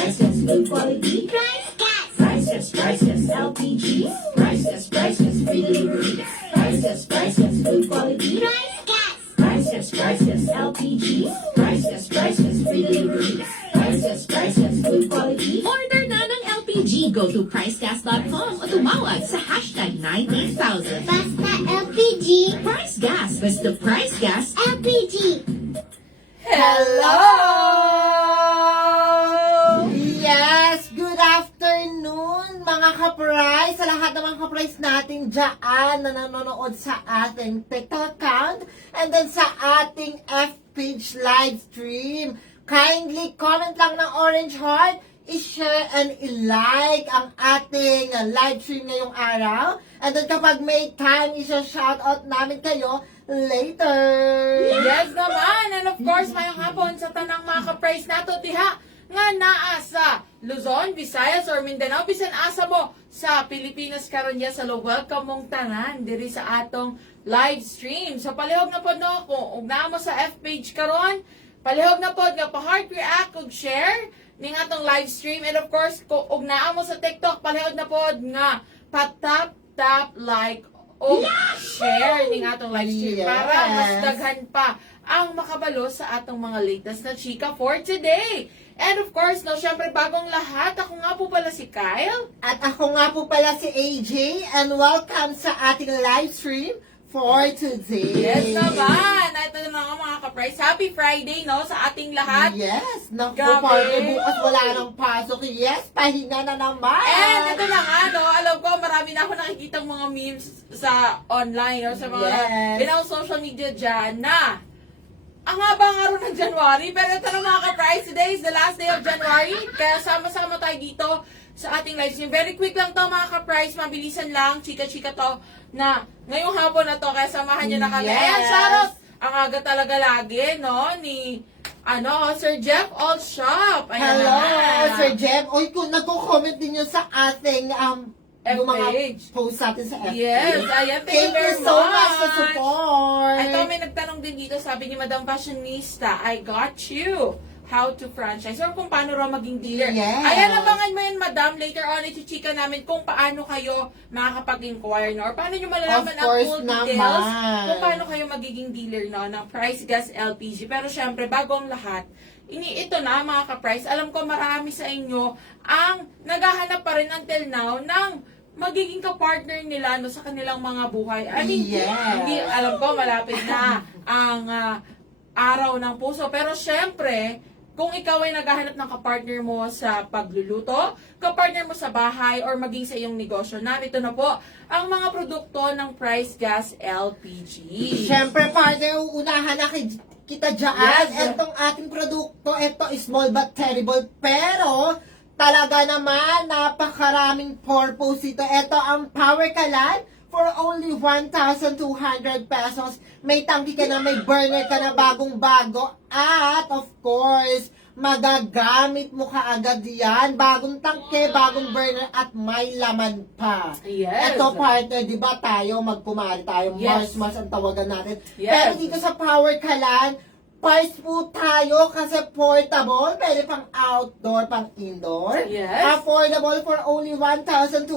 Priceless, good quality. Priceless, LPG. Priceless, free delivery. Priceless, good quality. Priceless, LPG. Priceless, free delivery. Priceless, good quality. Order na ng LPG. Go to pricegas.com o tumawag sa hashtag 98,000. Basta LPG. Price Gas. Basta Price Gas. LPG. Hello! Yes, good afternoon mga ka-price, sa lahat ng mga ka-price natin dyan na nanonood sa ating TikTok account and then sa ating F-page live stream. Kindly comment lang ng orange heart, i-share and i-like ang ating live stream ngayong araw. And then kapag may time, isa-shoutout namin kayo later. Yes naman! And of course, mayong hapon sa tanang mga ka-price nato tiha nga naa sa Luzon, Visayas, or Mindanao. Bisan asa mo sa Pilipinas karon ya sa welcome mong tanan diri sa atong live stream. So palihog na po no, kung ugna mo sa F-page karon, palihog na po nga pa-heart react ug share ning atong live stream. And of course, kung ugna mo sa TikTok, palihog na po nga pa-tap like o share ning atong live stream para mas daghan pa ang makabalo sa atong mga latest na chika for today. And of course, no, syempre bagong lahat, ako nga po pala si Kyle. At ako nga po pala si AJ and welcome sa ating live stream for today. Yes naman! Ito na nga mga ka-price. Happy Friday, no, sa ating lahat. Yes, naku, Grabe. parang bukas wala nang pasok. Yes, pahinga na naman. And ito na nga, no, alam ko, marami na ako nakikita mga memes sa online or sa mga binaw social media dyan na ang haba nga rin ng January. Pero ito na mga ka-price, today is the last day of January. Kaya sama-sama tayo dito sa ating live stream. Very quick lang to mga ka-price, mabilisan lang, chika-chika to na ngayong hapon na to, kaya samahan niyo na kami. Yes. Ayan, shoutout! Ang aga talaga lagi, no, ni Sir Jeff Allshop. Ayan. Hello, Sir Jeff. Oy, kung nagko-comment din yun sa ating yung mga F-page. post natin sa FB. Yes, ayan, Thank you so much sa support. Ito, may nagtanong din dito, sabi ni Madam Fashionista, I got you. How to franchise or kung paano raw maging dealer. Yes. Ayan, abangan mo yun, Madam. Later on, i-chika namin kung paano kayo makakapag-inquire, no? Or paano nyo malalaman Of ang course full naman. details kung paano kayo magiging dealer, no, ng Price Gas LPG. Pero syempre, bago ang lahat, ito na, mga ka-price, alam ko marami sa inyo ang naghahanap pa rin until now ng magiging ka-partner nila, no, sa kanilang mga buhay. I mean, hindi, alam ko, malapit na ang araw ng puso. Pero syempre, kung ikaw ay naghahanap ng kapartner mo sa pagluluto, kapartner mo sa bahay, or maging sa iyong negosyo, narito na po ang mga produkto ng Price Gas LPG. Siyempre, partner, uunahan na kita dyan. Yes. Itong ating produkto, ito is small but terrible. Pero, talaga naman, napakaraming purpose ito. Ito ang Power Kalan for only 1,200 pesos. May tangki ka na, may burner ka na bagong-bago. At, of course, magagamit mo kaagad yan. Bagong tangke, bagong burner, at may laman pa. Yes. Ito, partner, di ba tayo, magkumari tayo, Yes. Mars ang tawagan natin. Yes. Pero dito sa Power Kalan, price po tayo kasi portable, pwede pang outdoor, pang indoor. Yes. Affordable for only 1,200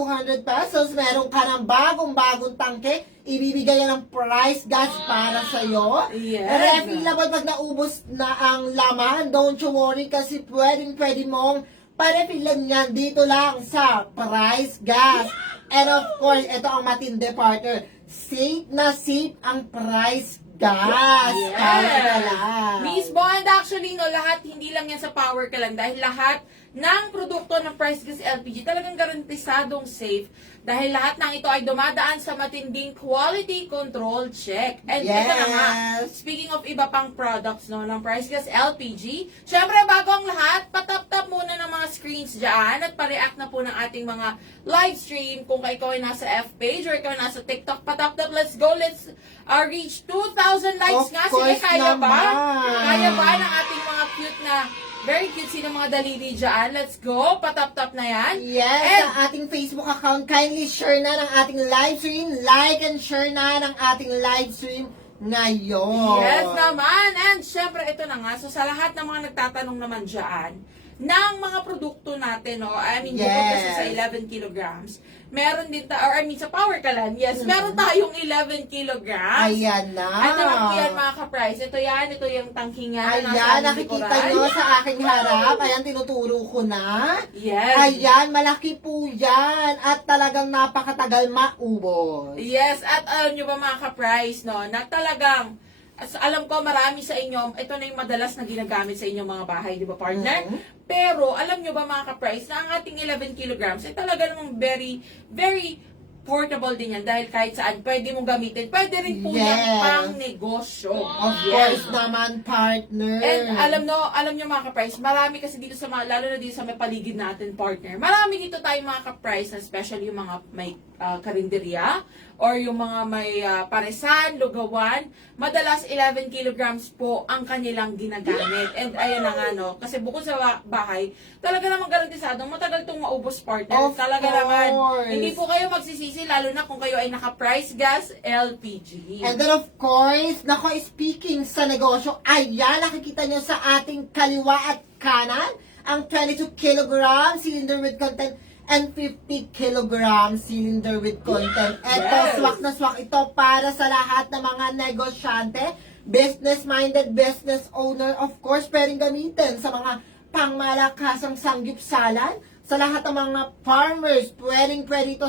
pesos. Meron ka ng bagong-bagong tangke. Ibibigay yan ng price gas para sa'yo. Yes. Refillable pag naubos na ang laman. Don't you worry kasi pwede mong parefillan yan dito lang sa price gas. And of course, ito ang matindi, partner. Safe na safe ang price gas. Yes. Kaya ka lang. Mismo, and actually, no, lahat, hindi lang yan sa Power Kalan, dahil lahat ng produkto ng Price Gas LPG talagang garantisadong safe dahil lahat ng ito ay dumadaan sa matinding quality control check. And ito na nga, Yes. speaking of iba pang products no, ng Price Gas LPG, syempre bago ang lahat, patap-tap muna ng mga screens dyan at pa-react na po ng ating mga live stream. Kung ikaw ay nasa F-page or ikaw ay nasa TikTok, patap-tap, let's go, let's reach 2,000 likes Of nga. course Sige, kaya ba? naman. Kaya ba ng ating mga cute na, very cute ng mga daliri dyan? Let's go, patap-tap na yan. Yes, And- sa ating Facebook account, kindly share na ng ating live stream. Like and share na ng ating live stream ngayon. Yes naman. And syempre, ito na nga. So, sa lahat ng mga nagtatanong naman dyan, ng mga produkto natin, no? I mean, bukod kasi Yes. sa 11 kilograms, meron din or I mean, sa Power Kalan, yes, meron tayong 11 kilograms. Ayan na. Ito na po yan, mga ka-price. Ito yan, ito yung tangking yan. na nasa Ayan, aming nakikita likuran. nyo sa aking harap. Ayan, tinuturo ko na. Yes. Ayan, malaki po yan. At talagang napakatagal maubos. Yes, at alam nyo ba mga ka-price, no, na talagang, alam ko marami sa inyo, ito na yung madalas na ginagamit sa inyong mga bahay, di ba partner? Pero, alam nyo ba mga ka-price, na ang ating 11 kilograms ay talaga namang very, very portable din yan dahil kahit saan pwede mong gamitin. Pwede rin po yan Yes. pang negosyo. Of course naman, partner. And alam nyo mga ka-price, marami kasi dito sa mga, lalo na dito sa may paligid natin, partner, marami dito tayong mga ka-price, especially yung mga may karinderya, or yung mga may paresan, lugawan, madalas 11 kilograms po ang kanilang ginagamit. And ayan na nga, no, kasi bukod sa bahay, talaga namang garantisadong matagal itong maubos, partner. Of Talaga course. naman, hindi po kayo magsisisi, lalo na kung kayo ay naka-price gas LPG. And then of course, nako, speaking sa negosyo, ayan, nakikita nyo sa ating kaliwa at kanan, ang 22 kilogram cylinder with content and 50 kilogram cylinder with content. Ito, Yes. swak na swak ito para sa lahat ng mga negosyante, business-minded business owner, of course, pwedeng gamitin sa mga pangmalakasang sanggipsalan, sa lahat ng mga farmers, pwedeng ito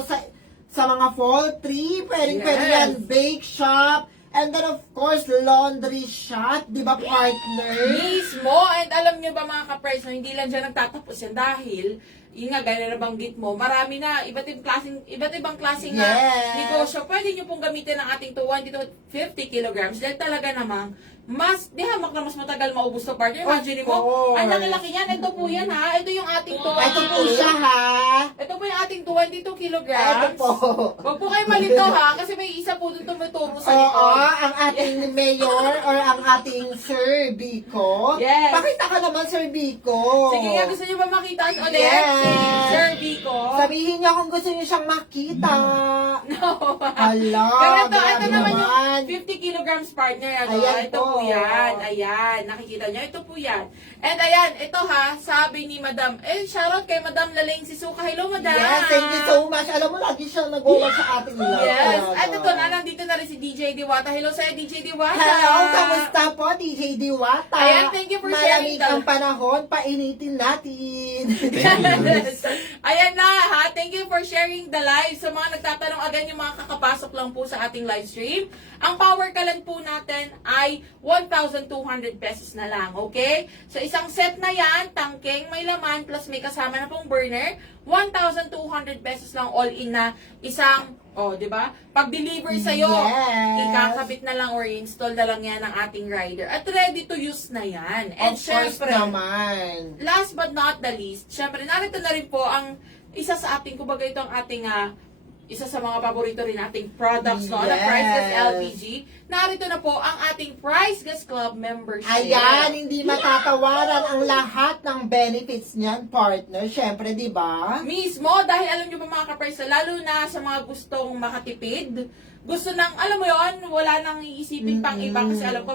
sa mga poultry, pwedeng Yes. yan bake shop, and then of course, laundry shop, di ba partner? Mismo, and alam nyo ba mga ka-price, no, hindi lang dyan nagtatapos yan dahil, yun nga, gaya na nabanggit mo, marami na, iba't ibang klaseng Yes. negosyo. Pwede nyo pong gamitin ang ating 20 to 50 kilograms dahil talaga namang, mas, di hamak na mas matagal maubos to partner. Imagine mo, course. ang laki-laki yan. Ito po yan ha. Ito yung ating 22. Ito po siya ha. Ito po yung ating 22 kilograms. Ito po. Huwag po kayo malito ha, kasi may isa po dun tumituro sa Oo, likod. ang ating mayor or ang ating Sir Biko. Yes. Pakita ka naman, Sir Biko. Sige nga, gusto nyo ba makita ulit? Yes. Si Sir Biko. Sabihin niyo kung gusto niyo siyang makita. No. Hala, Pero ito grabe naman yung naman. 50 kilograms partner. Ano? Ayan Ito po. po yan. Ayan. Nakikita nyo? Ito po yan. And ayan, ito ha, sabi ni Madam, shoutout kay Madam Laleng Sisuka. Hello, Madam. Yes, thank you so much. Alam mo, lagi siyang nag-uwag sa ating live. Yes. talaga. At ito na, nandito na rin si DJ Diwata. Hello sa'yo, DJ Diwata. Hello, kamusta po, DJ Diwata? Ayan, thank you for sharing Malamig the- ang panahon, painitin natin. Yes. Ayan na ha. Thank you for sharing the live. Sa mga nagtatanong again, yung mga kakapasok lang po sa ating live stream. Ang Power Kalan po natin ay 1,200 pesos na lang. Okay? So isang set na yan, tangkeng may laman plus may kasama na pong burner. 1,200 pesos lang all in na isang, di ba? Pag-deliver sa'yo, Yes. ikakabit na lang or install na lang yan ng ating rider. At ready to use na yan. And Of course syempre, naman. last but not the least, syempre, narito na rin po ang isa sa ating, kumbaga ito ang ating isa sa mga paborito rin nating products, no? Na Yes. Price Gas LPG. Narito na po ang ating Price Gas Club membership. Ayan, hindi matatawaran ang lahat ng benefits niyan, partner. Syempre, di ba? Mismo, dahil alam nyo ba mga ka-price, lalo na sa mga gustong makatipid, gusto nang, alam mo yon, wala nang iisipin pang iba kasi alam ko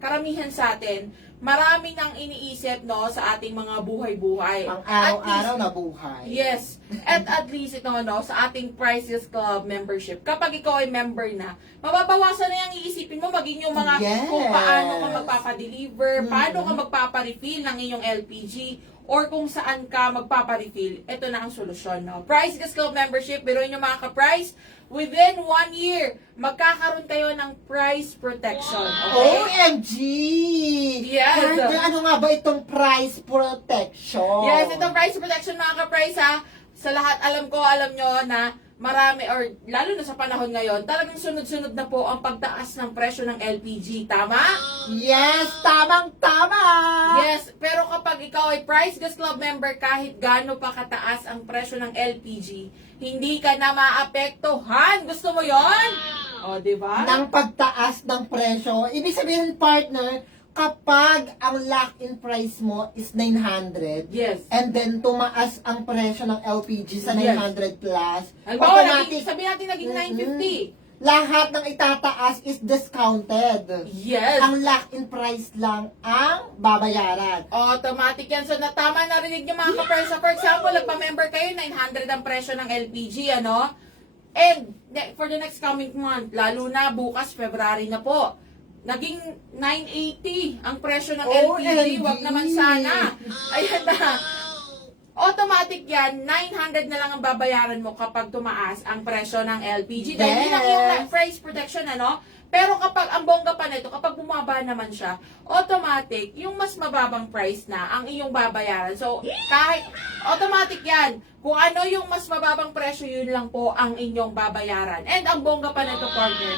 karamihan sa atin, marami nang iniisip, no, sa ating mga buhay-buhay. Pang At araw-araw least- na buhay. Yes. At least ito, no, sa ating Prices Club membership, kapag ikaw ay member na, mababawasan na yung iisipin mo, maging yung mga Yes. kung paano ka magpapadeliver, paano ka magpaparefill ng iyong LPG, or kung saan ka magpaparefill, ito na ang solusyon, no? Price Gas Club membership, biruin nyo mga ka-price, within 1 year, magkakaroon kayo ng price protection, okay? OMG! Yes. Partner, ano nga ba itong price protection? Yes, itong price protection mga ka-price ha, sa lahat alam nyo na marami or lalo na sa panahon ngayon, talagang sunod-sunod na po ang pagtaas ng presyo ng LPG, tama? Yes, tamang-tama! Yes, pero kapag ikaw ay Price Gas Club member, kahit gaano pa kataas ang presyo ng LPG, hindi ka na maapektuhan. Gusto mo yon? O, di ba? Ng pagtaas ng presyo. Ibig sabihin, partner, kapag ang lock-in price mo is 900, Yes. and then tumaas ang presyo ng LPG sa Yes. 900 plus, Halimbawa, automatic, sabihin natin naging 950. lahat ng itataas is discounted. Yes. Ang lock-in price lang ang babayaran. Automatic yan. So, natama narinig nyo mga ka-price. For example, nagpa-member kayo, 900 ang presyo ng LPG, ano? And, for the next coming month, lalo na bukas, February na po, naging 980 ang presyo ng LPG. OMG. Wag naman sana. Ayan na. Automatic yan, 900 na lang ang babayaran mo kapag tumaas ang presyo ng LPG. Dahil hindi lang yung price protection, ano? Pero kapag, ang bongga pa nito, kapag bumaba naman siya, automatic, yung mas mababang price na ang iyong babayaran. So, kahit, automatic yan. Kung ano yung mas mababang presyo, yun lang po ang inyong babayaran. And ang bongga pa nito, partner,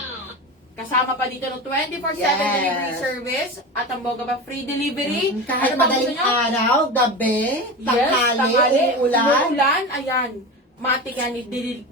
kasama pa dito ng 24/7 Yes. delivery service at ang bongga pa free delivery. Kahit Ano ba gusto madaling nyo? araw, gabi, tanghali, uulan. Umuulan, ayan. Matik yan,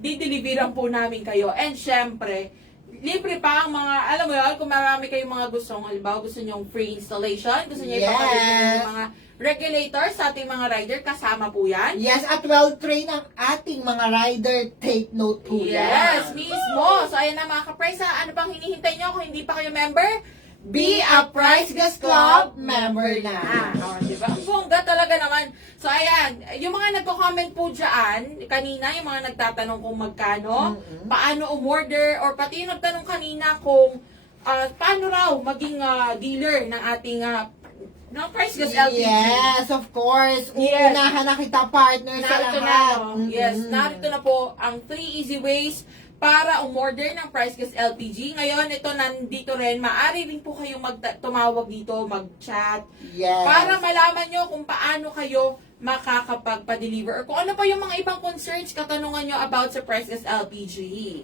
dideliveran po namin kayo. And syempre, libre pa ang mga, alam mo yun, kung marami kayong mga gustong, halimbawa gusto nyo free installation, gusto nyo Yes. ipapalit yung mga regulators sa ating mga rider, kasama po yan. Yes, at well-trained ang ating mga rider. Take note po Yes, yan. mismo. So, ayan na mga ka-price, ha? Ano pang hinihintay nyo kung hindi pa kayo member? Be a Price Gas Club member na. O, diba? Ang bongga talaga naman. So, ayan. Yung mga nagko-comment po dyan, kanina, yung mga nagtatanong kung magkano, paano umorder, or pati yung nagtanong kanina kung paano raw maging dealer ng ating ng Price Gas LPG. Yes, of course. Yes. Uunahan na kita, partner, sa Narito na, lahat. no? Yes, narito na po ang 3 easy ways para umorder ng Price Gas LPG. Ngayon, ito nandito rin. Maaari rin po kayong tumawag dito, mag-chat, Yes. para malaman nyo kung paano kayo makakapagpa-deliver or kung ano pa yung mga ibang concerns, katanungan nyo about sa Price Gas LPG.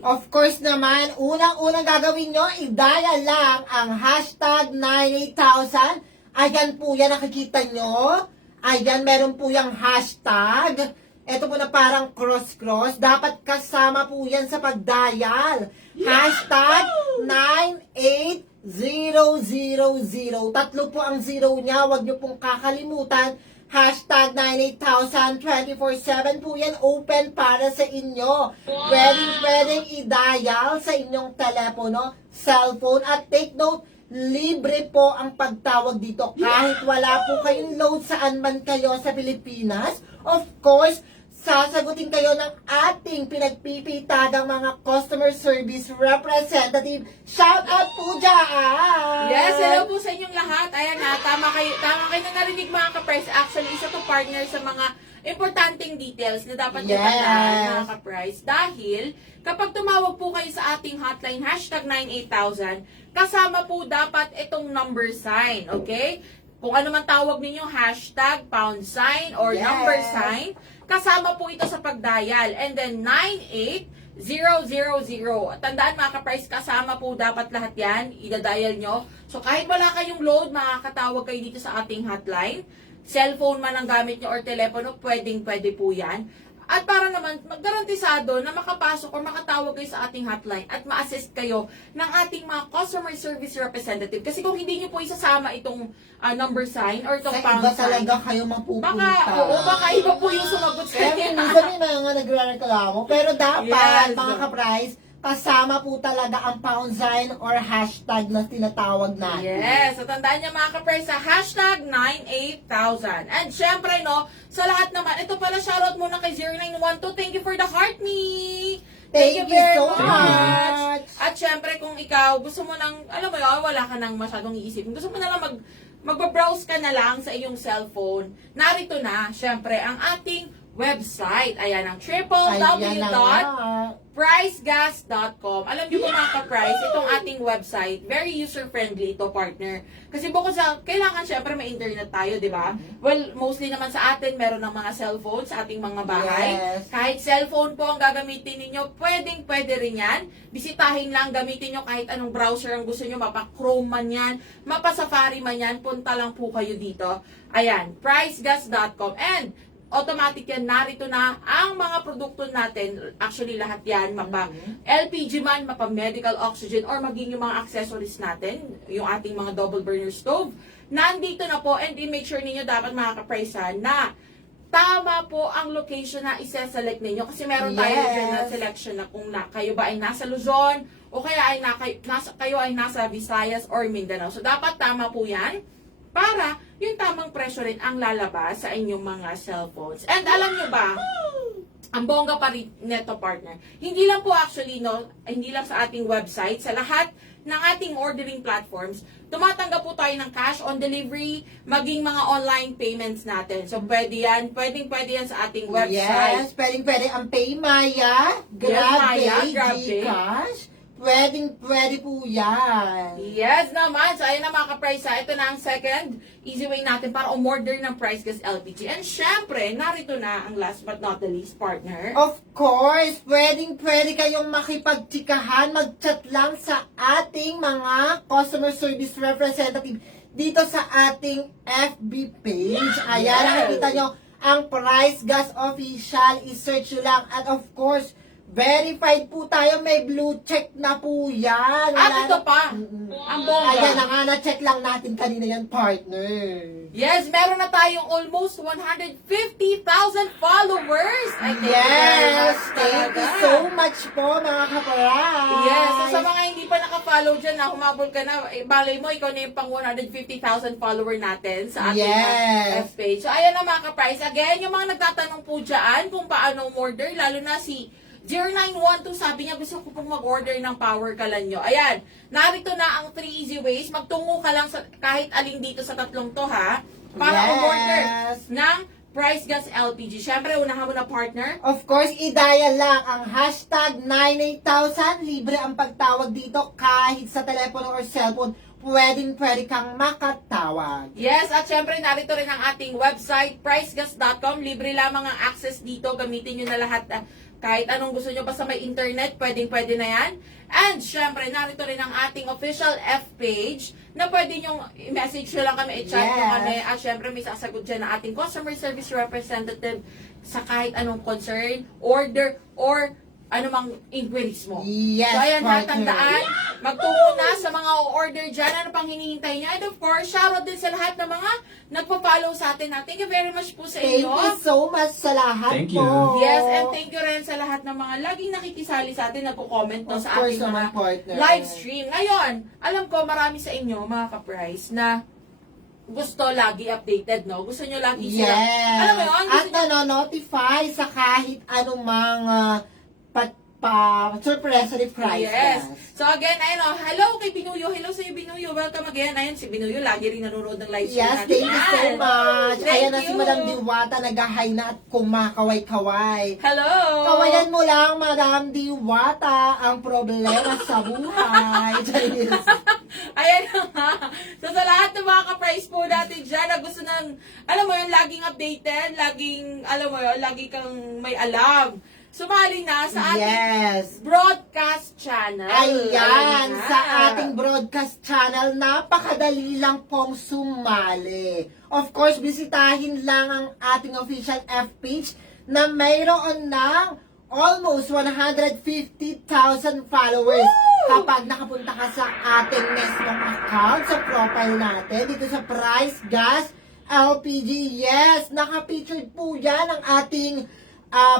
Of course naman, unang-unang gagawin nyo, i-dial lang ang hashtag 98000. Ayan po yan, nakikita nyo. Ayan, meron po yung hashtag. Ito po na parang cross-cross. Dapat kasama po yan sa pag-dial. Hashtag 98000. Tatlo po ang zero niya. Huwag nyo pong kakalimutan. Hashtag 98000, 24/7 po yan, open para sa inyo. Pwedeng i-dial sa inyong telepono, cellphone, at take note, libre po ang pagtawag dito. Kahit wala po kayong load saan man kayo sa Pilipinas, of course, sasagutin kayo ng ating pinagpipitagang mga customer service representative. Shout out po dyan! Yes, hello po sa inyong lahat. Ayan na, tama kayo na narinig mga ka-price. Actually, isa to partner sa mga importanteng details na dapat Yes. ipadaan mga ka-price. Dahil, kapag tumawag po kayo sa ating hotline, hashtag 98000, kasama po dapat itong number sign, okay? Kung ano man tawag ninyo, hashtag, pound sign, or Yes. number sign, kasama po ito sa pagdial. And then, 98000. Tandaan mga ka-price, kasama po dapat lahat yan. Ida-dial nyo. So, kahit wala kayong load, makakatawag kayo dito sa ating hotline. Cellphone man ang gamit nyo or telepono, pwede po yan. At para naman magarantisado na makapasok o makatawag kayo sa ating hotline at ma-assist kayo ng ating mga customer service representative. Kasi kung hindi nyo po isasama itong number sign or itong Sa pound iba sign, talaga kayo mapupunta. baka iba po yung sumagot sa Kaya minsan may mga nagre-reklamo. Pero dapat, Yes. mga ka-price, kasama po talaga ang pound sign or hashtag na tinatawag natin. Yes, so tandaan niyo mga ka-price sa hashtag 98000. And syempre, no, sa lahat naman, ito pala, shoutout muna kay 0912. Thank you for the heart me. Thank you very so much. much. At syempre, kung ikaw gusto mo nang, alam mo yun, wala ka nang masyadong iisip. Gusto mo na lang magbabrowse ka na lang sa iyong cellphone. Narito na, syempre, ang ating website. Ayan, ang Ayan na nga. pricegas.com. Alam niyo ba mga ka-price, itong ating website, very user-friendly ito, partner. Kasi bukod sa, kailangan syempre may internet tayo, di ba? Well, mostly naman sa atin, meron ng mga cellphone sa ating mga bahay. Yes. Kahit cellphone po ang gagamitin ninyo, pwede rin yan. Bisitahin lang, gamitin nyo kahit anong browser ang gusto nyo, mapa-Chrome man yan, mapa-Safari man yan, punta lang po kayo dito. Ayan, pricegas.com. And, automatic yan, narito na ang mga produkto natin. Actually, lahat yan, mapa LPG man, mapa medical oxygen, or maging yung mga accessories natin, yung ating mga double burner stove. Nandito na po, and i-make sure ninyo dapat mga kapraysa na tama po ang location na isa-select ninyo. Kasi meron tayo Yes. dyan na selection na kung kayo ba ay nasa Luzon, o kaya ay kayo ay nasa Visayas or Mindanao. So, dapat tama po yan para yung tamang presyo rin ang lalabas sa inyong mga cellphones. And alam nyo ba, ang bongga pa rin neto, partner, hindi lang po actually, no, hindi lang sa ating website, sa lahat ng ating ordering platforms, tumatanggap po tayo ng cash on delivery, maging mga online payments natin. So, pwede yan sa ating website. Yes, pwede ang Paymaya, Maya, GrabPay, GrabPay. Gcash. Pwede po yan. Yes naman. So, ayun na mga ka-price. Ito na ang second easy way natin para umorder ng Pricegas LPG. And syempre, narito na ang last but not the least, partner. Of course, pwede kayong makipagtsikahan, mag-chat lang sa ating mga customer service representative dito sa ating FB page. Ayan, Yes. nakikita nyo ang Price Gas Official. I-search nyo lang. And of course, verified po tayo. May blue check na po yan. At ito pa, ang bongga. Ayan na nga, na-check lang natin kanina yan, partner. Yes, meron na tayong almost 150,000 followers. I thank you very Yes, much thank you talaga. so much po, mga kaparay. Yes, so sa mga hindi pa naka-follow dyan, na humabol ka na, balay mo, ikaw na yung pang 150,000 follower natin sa ating Yes. F-page. So, ayan na mga ka-price. Again, yung mga nagtatanong po dyan kung paano order, lalo na si 0912, sabi niya, gusto ko pong mag-order ng power kalan nyo. Ayan, narito na ang 3 easy ways. Magtungo ka lang sa kahit aling dito sa tatlong to, ha? Para Yes. umorder ng Pricegas LPG. Syempre, unahan mo na, partner. Of course, i-dial lang ang hashtag 98000. Libre ang pagtawag dito kahit sa telepono or cellphone. Pwede kang makatawag. Yes, at syempre, narito rin ang ating website, pricegas.com. Libre lamang ang access dito. Gamitin nyo na lahat. Kahit anong gusto nyo, basta may internet, pwede na yan. And syempre, narito rin ang ating official F-page na pwede nyo i-message nyo lang kami, i-chat nyo Yes. kami. At syempre, may sasagot dyan na ating customer service representative sa kahit anong concern, order, or anumang inquiries mo. Yes, So, ayan, partner. tandaan, magtungo na sa mga order dyan. Ano pang hinihintay niya? And of course, shoutout din sa lahat ng mga nagpa-follow sa atin. Thank you very much po sa Thank inyo. you so much sa lahat Thank po. you. Yes, and thank you rin sa lahat ng mga laging nakikisali sa atin, nagko-comment no, Of sa course ating naman, mga partner. live stream. Ngayon, alam ko marami sa inyo, mga ka-price, na gusto lagi updated, no? Gusto nyo lagi sila. Yes. Alam mo yun? At nanonotify sa kahit anumang surprise prize. Yes. So again, ayun o, hello kay Binuyo. Hello sa iyo, Binuyo. Welcome again. Ayun, si Binuyo lagi rin nanonood ng live stream Yes, natin. thank you so Yan. much. Thank Ayan na si you. Madam Diwata, nag-hi na at kumakaway-kaway. Hello. Kawayan mo lang, Madam Diwata, ang problema sa buhay. Charis. Ayan nga. So sa lahat ng mga ka-price po natin dyan na gusto ng, alam mo yun, laging updated, laging, alam mo yun, lagi kang may alam. Sumali na sa ating Yes. broadcast channel. Ayan, na. sa ating broadcast channel, napakadali lang pong sumali. Of course, bisitahin lang ang ating official F-page. na mayroon ng almost 150,000 followers kapag nakapunta ka sa ating mismong account, sa profile natin, dito sa Price Gas LPG. Yes, naka-featured po yan ang ating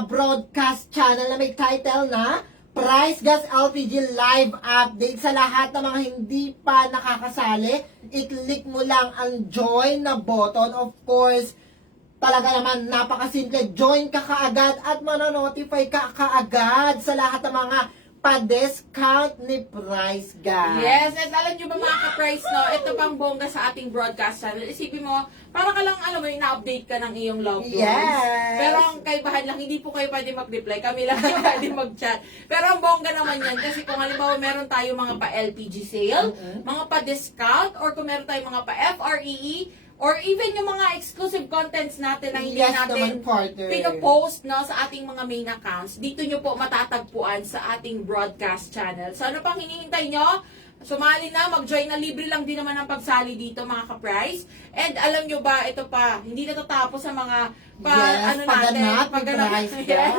broadcast channel na may title na Price Gas LPG Live Update. Sa lahat ng mga hindi pa nakakasali, i-click mo lang ang join na button. Of course, talaga naman, napakasimple. Join ka kaagad at manonotify ka kaagad sa lahat ng mga pa-discount ni Price Gas. Yes, at alam nyo ba mga ka-price, no? Ito pang bongga sa ating broadcast channel. Isipin mo, para ka lang, alam mo, na-update ka ng iyong loved ones. Yes. Pero ang kaibahan lang, hindi po kayo pwede mag-reply. Kami lang yung pwede mag-chat. Pero ang bongga naman yan, kasi kung halimbawa meron tayo mga pa-LPG sale, mga pa-discount, or kung meron tayo mga pa-FREE, or even yung mga exclusive contents natin na hindi Yes, natin naman, partner. pinopost, no, sa ating mga main accounts, dito nyo po matatagpuan sa ating broadcast channel. So ano pang hinihintay nyo? Sumali na, mag-join na, libre lang din naman ang pagsali dito mga ka-price. And alam nyo ba, ito pa, hindi natapos sa mga Yes, pagganap ni Price Yes. Gas.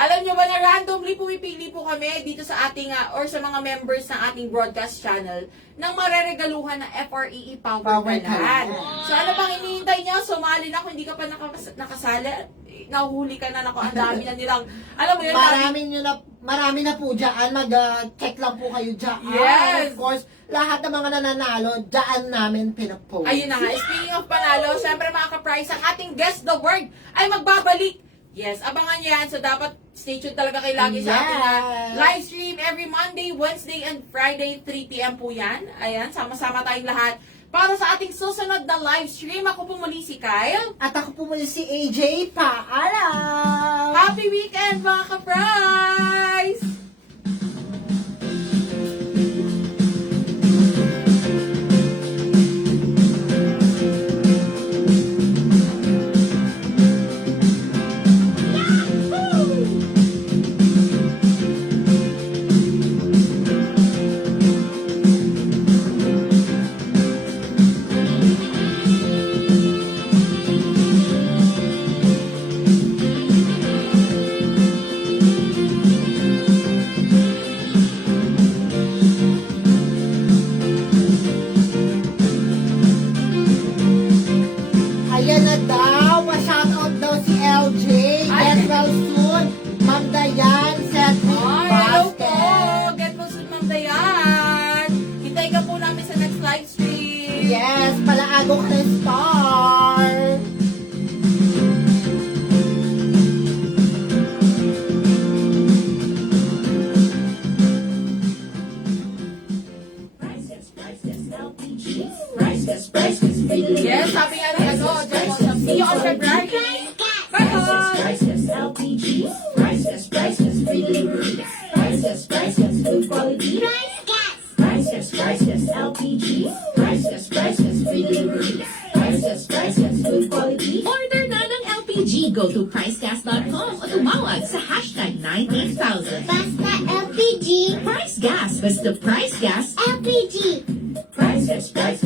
Alam nyo ba na randomly pumipili po kami dito sa ating, or sa mga members ng ating broadcast channel ng mareregaluhan na FREE Power Power Kalan. Kalan. So ano pang hinihintay nyo? Sumali na kung hindi ka pa nakasali. Nahuhuli ka na, ang dami na nilang, alam mo yun, Marami na po dyan. Mag-check lang po kayo dyan. Yes. Of course, lahat ng mga nananalo, dyan namin pinapost. ayun na nga. Speaking of panalo, syempre mga ka-price, ang ating Guess the Word ay magbabalik. Yes, abangan nyo yan. So, dapat stay tuned talaga kayo lagi sa ating live stream every Monday, Wednesday, and Friday, 3 p.m. po yan. Ayan, sama-sama tayong lahat. Para sa ating susunod na live stream, ako po muli si Kyle. At ako po muli si AJ. Paalam! Happy weekend mga ka-price! Ayan na daw. Pa-shoutout daw si LJ. Get well soon. Ma'am Dayan, Seth Ay, hello po! Basket. Get mo soon, Ma'am Dayan! Hintay ka po namin sa next live stream! Yes, palaago ka ng star. Yes, sabi nga rin ano, see you on February! Bye-bye! Priceless LPG. Priceless, priceless, free delivery. Priceless, priceless, good quality. Price Gas. Priceless, priceless, LPG. Priceless, priceless, free delivery. Priceless, priceless, good quality. Order na ng LPG. Go to pricegas.com o tumawag sa hashtag 98000. Basta LPG. Price Gas. Basta Price Gas. LPG. Priceless, priceless.